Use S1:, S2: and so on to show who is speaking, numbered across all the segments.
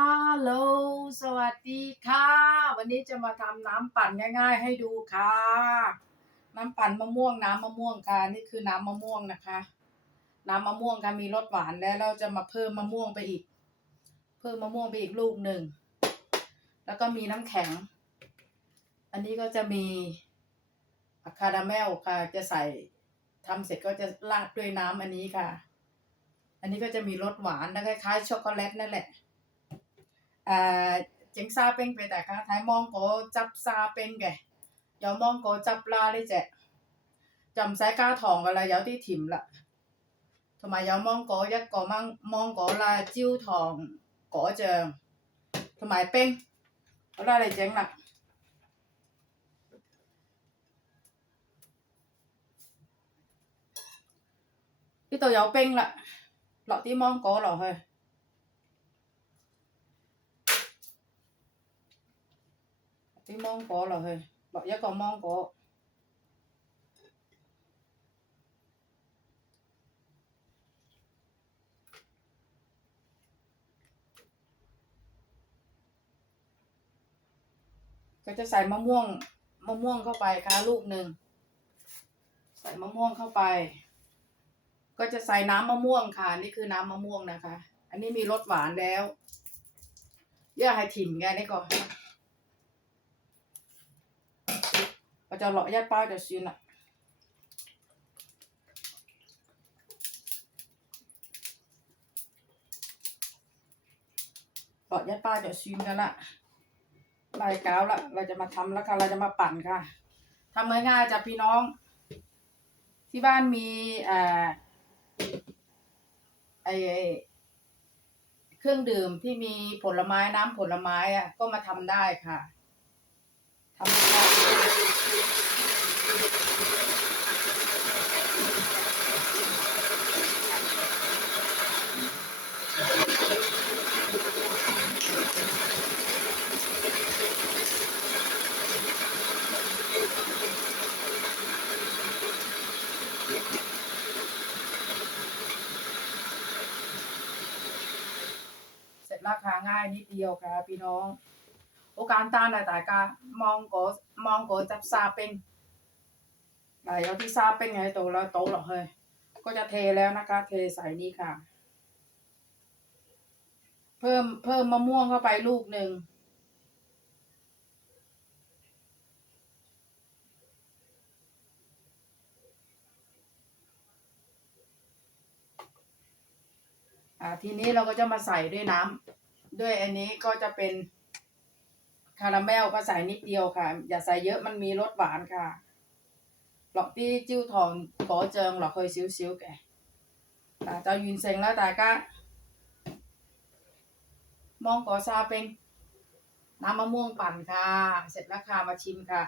S1: ฮัลโหล สวัสดีค่ะ วันนี้จะมาทำน้ำปั่นง่าย ๆ ให้ดูค่ะ น้ำปั่นมะม่วงน้ำมะม่วงค่ะ นี่คือน้ำมะม่วงนะคะ น้ำมะม่วงค่ะมีรสหวานแล้วเราจะมาเพิ่มมะม่วงไปอีก เพิ่มมะม่วงไปอีกลูกหนึ่ง แล้วก็มีน้ำแข็ง อันนี้ก็จะมีอะคาราเมลค่ะ จะใส่ทำเสร็จก็จะราดด้วยน้ำอันนี้ค่ะ อันนี้ก็จะมีรสหวานนะคล้ายๆช็อกโกแลตนั่นแหละ à 整沙冰俾大家睇，芒果汁沙冰嘅，有芒果汁啦呢只，就唔使加糖噶啦，有啲甜啦，同埋有芒果一個芒芒果啦，焦糖果醬，同埋冰，好啦，你整啦。呢度有冰啦，落啲芒果落去。đi mong có là hơi bảo giá ก็จะใส่มะม่วงมะม่วงเข้าไปค่ะลูกหนึ่งใส่มะม่วงเข้าไป ก็จะใส่น้ำมะม่วงค่ะ นี่คือน้ำมะม่วงนะคะ อันนี้มีรสหวานแล้วเยื่อไฮถิ่นไงนี่ก่อน 我就落一包就算啦。落一包就算噶啦ลายกาวละเราจะมาทำแล้วค่ะ เราจะมาปั่นค่ะทำง่ายๆจากพี่น้อง ที่บ้านมีอ่าไอเครื่องดื่มที่มีผลไม้น้ำผลไม้อ่ะ ก็มาทำได้ค่ะ ทำได้เสร็จราคาง่ายนิดเดียวค่ะพี่น้อง โอกานตาน大家芒果芒果汁沙冰嗱有啲沙冰喺度啦，倒落去ก็จะเทแล้วนะคะ เทใส่นี่ค่ะ เพิ่มเพิ่มมะม่วงเข้าไปลูกหนึ่ง อ่าทีนี้เราก็จะมาใส่ด้วยน้ำด้วยอันนี้ก็จะเป็น คาราเมลก็ใส่นิดเดียวค่ะ อย่าใส่เยอะมันมีรสหวานค่ะหลอกที่จิ้วทองก๋อเจิงหลอกเคยซิ้วๆแกตาจะายืนเซ็งแล้วตาก็มองก๋อซาเป็นน้ำมะม่วงปั่นค่ะ เสร็จแล้วค่ะมาชิมค่ะ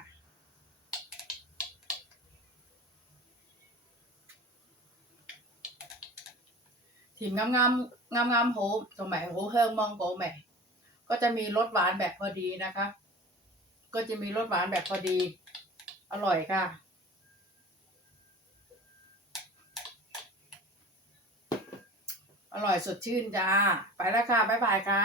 S1: ถิ่มงามๆงามๆโหสมัยโหเฮิงมองโกแม่ ก็จะมีรสหวานแบบพอดีนะคะ ก็จะมีรสหวานแบบพอดี อร่อยค่ะ อร่อยสดชื่นจ้า ไปแล้วค่ะ บ๊ายบายค่ะ